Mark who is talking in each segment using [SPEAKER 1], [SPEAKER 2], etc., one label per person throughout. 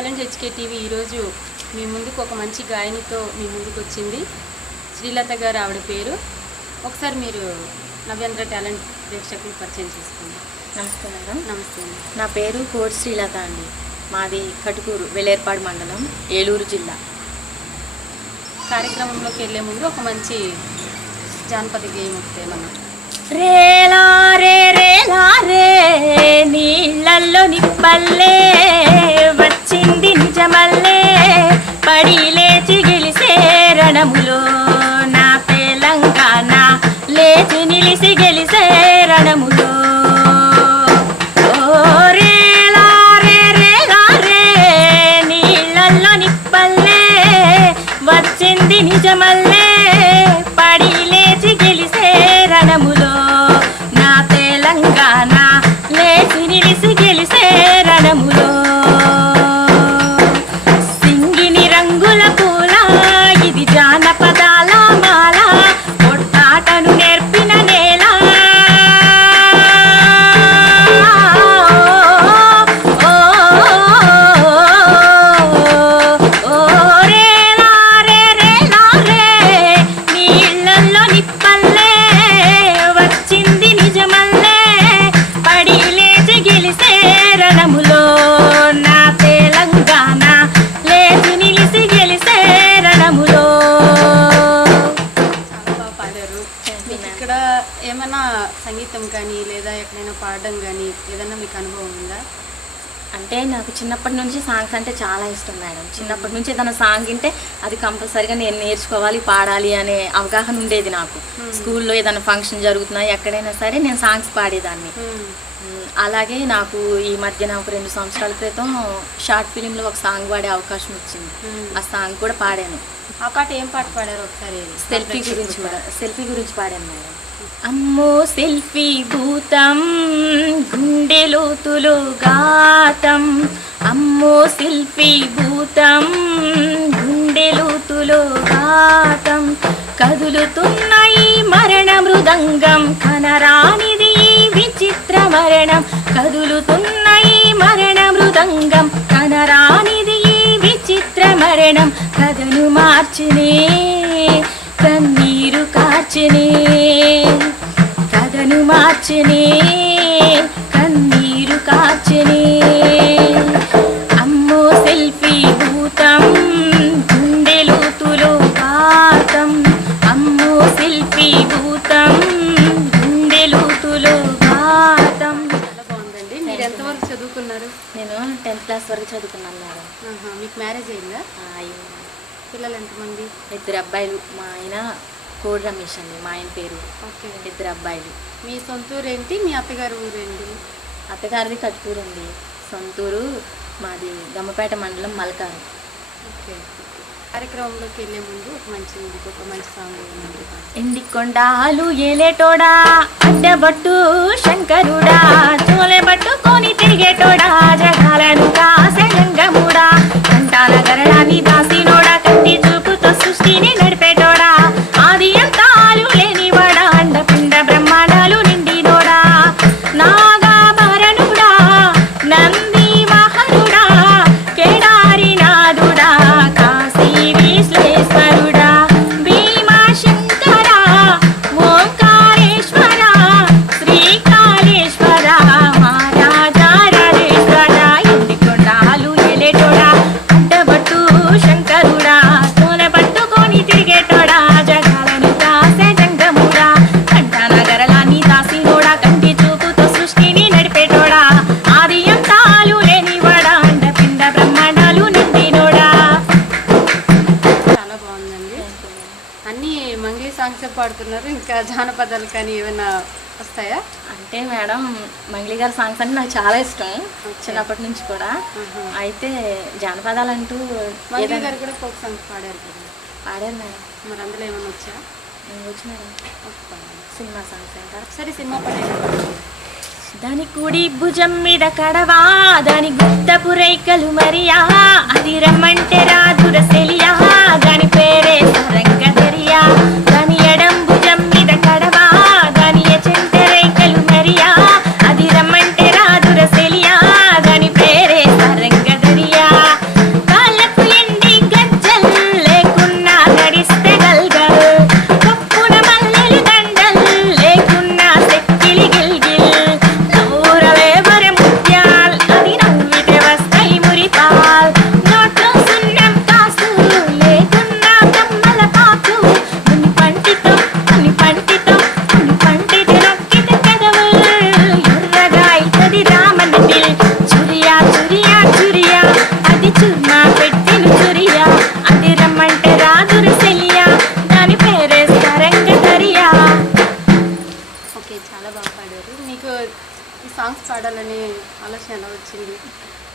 [SPEAKER 1] SK TV ఈరోజు మీ ముందుకు ఒక మంచి గాయనితో మీ ముందుకు వచ్చింది. శ్రీలత గారు ఆవిడ పేరు. ఒకసారి మీరు నవ్యాంధ్ర టాలెంట్ ప్రేక్షకులు పరిచయం చేసుకోండి.
[SPEAKER 2] నమస్తే మేడం.
[SPEAKER 1] నమస్తే
[SPEAKER 2] నా పేరు కోటి శ్రీలత అండి. మాది కటుకూరు వెలేర్పాడు మండలం ఏలూరు జిల్లా.
[SPEAKER 1] కార్యక్రమంలోకి వెళ్ళే ముందు ఒక మంచి జానపద గేయం ఒకటే మనం
[SPEAKER 2] రేలా రే రేలా రే నీళ్ళల్లో నిప్పల్లే వచ్చింది
[SPEAKER 1] جمال సంగీతం కానీ లేదా ఎక్కడైనా పాడడం కానీ ఏదైనా మీకు అనుభవం ఉందా?
[SPEAKER 2] అంటే నాకు చిన్నప్పటి నుంచి సాంగ్స్ అంటే చాలా ఇష్టం మేడం. చిన్నప్పటి నుంచి ఏదైనా సాంగ్ వింటే అది కంపల్సరిగా నేను నేర్చుకోవాలి పాడాలి అనే అవగాహన ఉండేది నాకు. స్కూల్లో ఏదైనా ఫంక్షన్ జరుగుతున్నా ఎక్కడైనా సరే నేను సాంగ్స్ పాడేదాన్ని.
[SPEAKER 1] మ్మ్.
[SPEAKER 2] మ్, అలాగే నాకు ఈ మధ్యన ఒక రెండు సంవత్సరాల క్రితం షార్ట్ ఫిలింలో ఒక సాంగ్ పాడే అవకాశం వచ్చింది. ఆ సాంగ్ కూడా పాడాను.
[SPEAKER 1] ఆ పాట ఏం పాట పాడారు ఒకసారి?
[SPEAKER 2] సెల్ఫీ గురించి సెల్ఫీ గురించి పాడాను మేడం. అమ్మో సెల్ఫీ భూతం గుండె లోతులో గాతం అమ్మో సెల్ఫీ భూతం గుండె లోతులో గాతం కదులుతున్న ఈ మరణ మృదంగం కనరానిది విచిత్ర మరణం. కదులుతున్న ఈ మరణ మృదంగం కనరానిది విచిత్ర మరణం. కథను మార్చినే కన్నీ కార్చినే కథను మార్చినే కన్నీరు కార్చినే. అమ్మో సెల్ఫీ భూతం గుండెలోతులో పాతం. అమ్మో సెల్ఫీ భూతం గుండెలోతులో పాతం.
[SPEAKER 1] చాలా బాగుందండి. మీరు ఎంతవరకు చదువుకున్నారు?
[SPEAKER 2] నేను టెన్త్ క్లాస్ వరకు చదువుకున్నాను మేడం.
[SPEAKER 1] మీకు మ్యారేజ్ అయిందా?
[SPEAKER 2] అయ్యింది.
[SPEAKER 1] పిల్లలు ఎంతమంది?
[SPEAKER 2] ఇద్దరు అబ్బాయిలు. మా ఆయన కోడి రమేష్ అండి మా ఆయన పేరు.
[SPEAKER 1] ఓకే.
[SPEAKER 2] ఇద్దరు అబ్బాయిలు.
[SPEAKER 1] మీ సొంత ఊరు ఏంటి మీ అత్తగారి ఊరు ఏంటి
[SPEAKER 2] అత్తగారిది కట్కూరు అండి సొంతూరు మాది దమ్మపేట మండలం మలకారు
[SPEAKER 1] ఓకే. కార్యక్రమంలోకి వెళ్ళే ముందు ఒక మంచి ఒక మంచి సాంగ్
[SPEAKER 2] ఎండి కొండాలు ఏలేటోడా? అడ్డబట్టు శంకరుడా? చోలే పట్టుకొని తిరిగేటోడా? జగాలను కాసే గంగముడా? కంటాల గరడాన్ని దాసినోడా? కంటి చూపుతో సృష్టిని
[SPEAKER 1] పాడుతున్నారు. ఇంకా జానపదాలు కానీ ఏమైనా వస్తాయా?
[SPEAKER 2] అంటే మేడం మంగ్లీ గారి సాంగ్స్ అంటే నాకు చాలా ఇష్టం చిన్నప్పటి నుంచి కూడా. అయితే జానపదాలు అంటూ
[SPEAKER 1] మంగ్లీ గారు కూడా ఫోక్ సాంగ్స్ పాడారు కదా?
[SPEAKER 2] పాడాను మేడం.
[SPEAKER 1] మరి అందులో ఏమైనా వచ్చా?
[SPEAKER 2] మేడం. సినిమా సాంగ్స్ అంటారు?
[SPEAKER 1] సరే సినిమా
[SPEAKER 2] దాని కుడి భుజం మీద కడవా దాని గుత్తపు రైకలు మరియా అది రమ్మంటే రాదుర సెలియా దాని పేరే సరంగ దరియా.
[SPEAKER 1] ఆలోచన ఎలా వచ్చింది?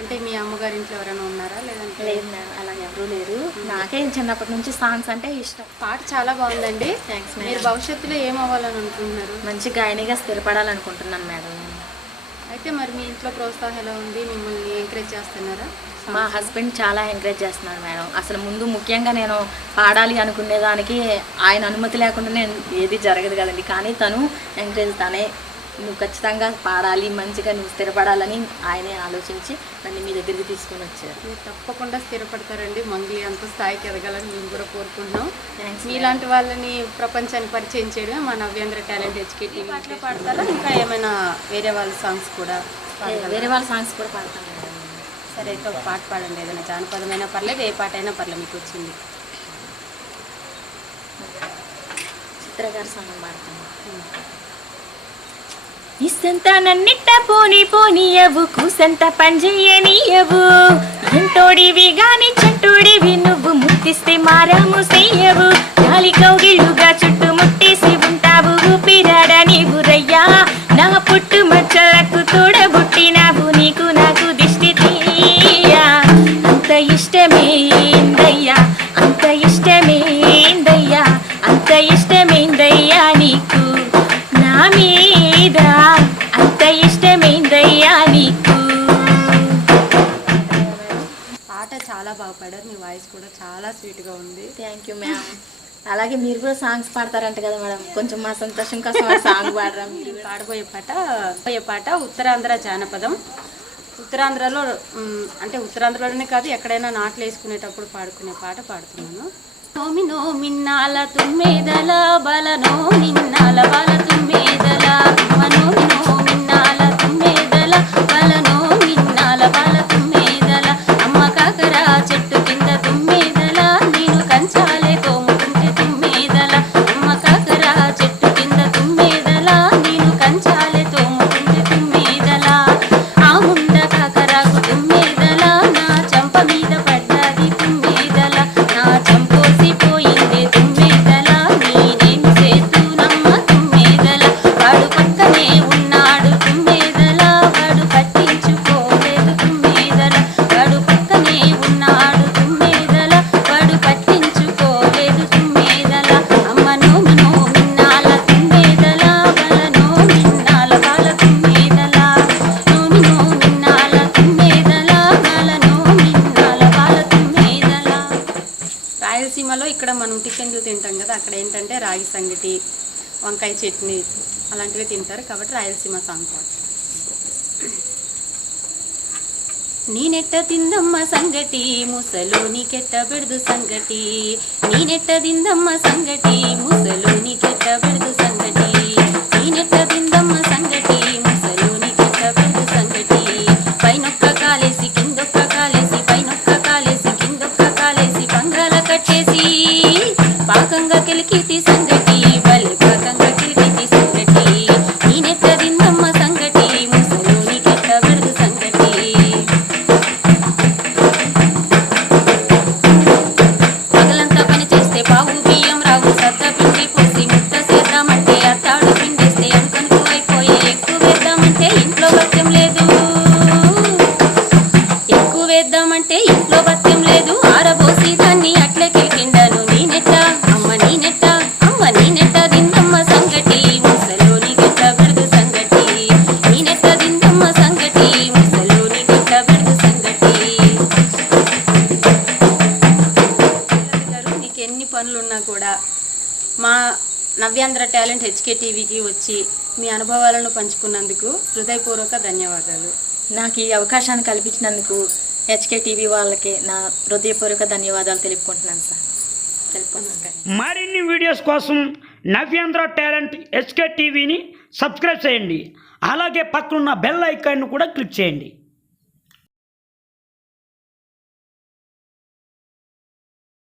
[SPEAKER 1] అంటే మీ అమ్మగారి ఇంట్లో ఎవరైనా ఉన్నారా? లేదంటే
[SPEAKER 2] లేదు మేడం అలా ఎవరూ లేరు. నాకే చిన్నప్పటి నుంచి సాంగ్స్ అంటే ఇష్టం.
[SPEAKER 1] పాట చాలా బాగుందండి.
[SPEAKER 2] థ్యాంక్స్
[SPEAKER 1] మీరు భవిష్యత్తులో ఏం అవ్వాలని అనుకుంటున్నారు?
[SPEAKER 2] మంచి గాయనిగా స్థిరపడాలనుకుంటున్నాను మేడం.
[SPEAKER 1] అయితే మరి మీ ఇంట్లో ప్రోత్సాహం ఎలా ఉంది? మిమ్మల్ని ఎంకరేజ్ చేస్తున్నారా?
[SPEAKER 2] మా హస్బెండ్ చాలా ఎంకరేజ్ చేస్తున్నాడు మేడం. అసలు ముందు ముఖ్యంగా నేను పాడాలి అనుకునేదానికి ఆయన అనుమతి లేకుండా నేను ఏది జరగదు కదండి. కానీ తను ఎంకరేజ్ తనే నువ్వు ఖచ్చితంగా పాడాలి మంచిగా నువ్వు స్థిరపడాలని ఆయనే ఆలోచించి నన్ను మీ దగ్గరికి తీసుకొని వచ్చారు.
[SPEAKER 1] మీరు తప్పకుండా స్థిరపడతారండి. మంగ్లీ అంత స్థాయికి ఎదగాలని మేము కూడా కోరుకుంటున్నాం.
[SPEAKER 2] థ్యాంక్స్
[SPEAKER 1] మీలాంటి వాళ్ళని ప్రపంచానికి పరిచయం చేయడమే మా నవ్యాంధ్ర టాలెంట్ ఎడ్యుకేటివ్ పాటలు పాడతారా? ఇంకా ఏమైనా వేరే వాళ్ళ సాంగ్స్ కూడా?
[SPEAKER 2] వేరే వాళ్ళ సాంగ్స్ కూడా పాడతాను
[SPEAKER 1] సరే అయితే ఒక పాట పాడండి. ఏదైనా జానపదమైనా పర్లేదు ఏ పాట అయినా పర్లేదు మీకు వచ్చింది.
[SPEAKER 2] చిత్రగారి సాంగ్ పాడతాను. ఇసంత నన్నిట్ట పోని పోనీయవు కూసంత పంజయ్యనీయవు ఎంటోడివి గాని చెట్టోడివి నువ్వు. ముట్టిస్తే మారాము చెయ్యవు గాలి కౌగిళ్ళుగా చుట్టూ ముట్టేసి ఉంటావు. ఊపిరాడ నీవు నా పుట్టు మచ్చలకు
[SPEAKER 1] పాడారు మీ వాయిస్ కూడా చాలా స్వీట్గా ఉంది.
[SPEAKER 2] థ్యాంక్ యూ మ్యామ్ అలాగే మీరు కూడా సాంగ్స్ పాడతారంట కదా మేడం. కొంచెం మా సంతోషం కోసం సాంగ్ పాడరా మీరు?
[SPEAKER 1] పాడబోయే పాట పోయే పాట ఉత్తరాంధ్ర జానపదం. ఉత్తరాంధ్రలో అంటే ఉత్తరాంధ్రలోనే కాదు ఎక్కడైనా నాట్లు వేసుకునేటప్పుడు పాడుకునే పాట పాడుతున్నాను. నోమినో మిన్నాల తుమ్మెదల బలనో అక్కడ ఏంటంటే రాగి సంగటి వంకాయ చట్నీ అలాంటివి తింటారు కాబట్టి రాయలసీమ సాంగ్ పాడు ನೀನೆಟ್ಟ ತಿಂದಮ್ಮ ಸಂಗಟಿ ಮುಸಲು ನೀ ಕೆಟ್ಟ ಬಿಡ್ದು ಸಂಗಟಿ ನೀನೆಟ್ಟ ತಿಂದಮ್ಮ ಸಂಗಟಿ ಮುಸಲು ನೀ ಕೆಟ್ಟ ಬಿಡ್ದು ಸಂಗಟಿ ನೀನೆಟ್ಟ ತಿಂದಮ್ಮ నవ్యాంధ్ర టాలెంట్ హెచ్కే టీవీకి వచ్చి మీ అనుభవాలను పంచుకున్నందుకు హృదయపూర్వక ధన్యవాదాలు.
[SPEAKER 2] నాకు ఈ అవకాశాన్ని కల్పించినందుకు హెచ్కే టీవీ వాళ్ళకి నా హృదయపూర్వక ధన్యవాదాలు తెలుపుకుంటున్నాను సార్.
[SPEAKER 3] మరిన్ని వీడియోస్ కోసం నవ్యాంధ్ర టాలెంట్ ఎస్కే టీవీని సబ్స్క్రైబ్ చేయండి. అలాగే పక్కనున్న బెల్ ఐకాన్ను కూడా క్లిక్ చేయండి.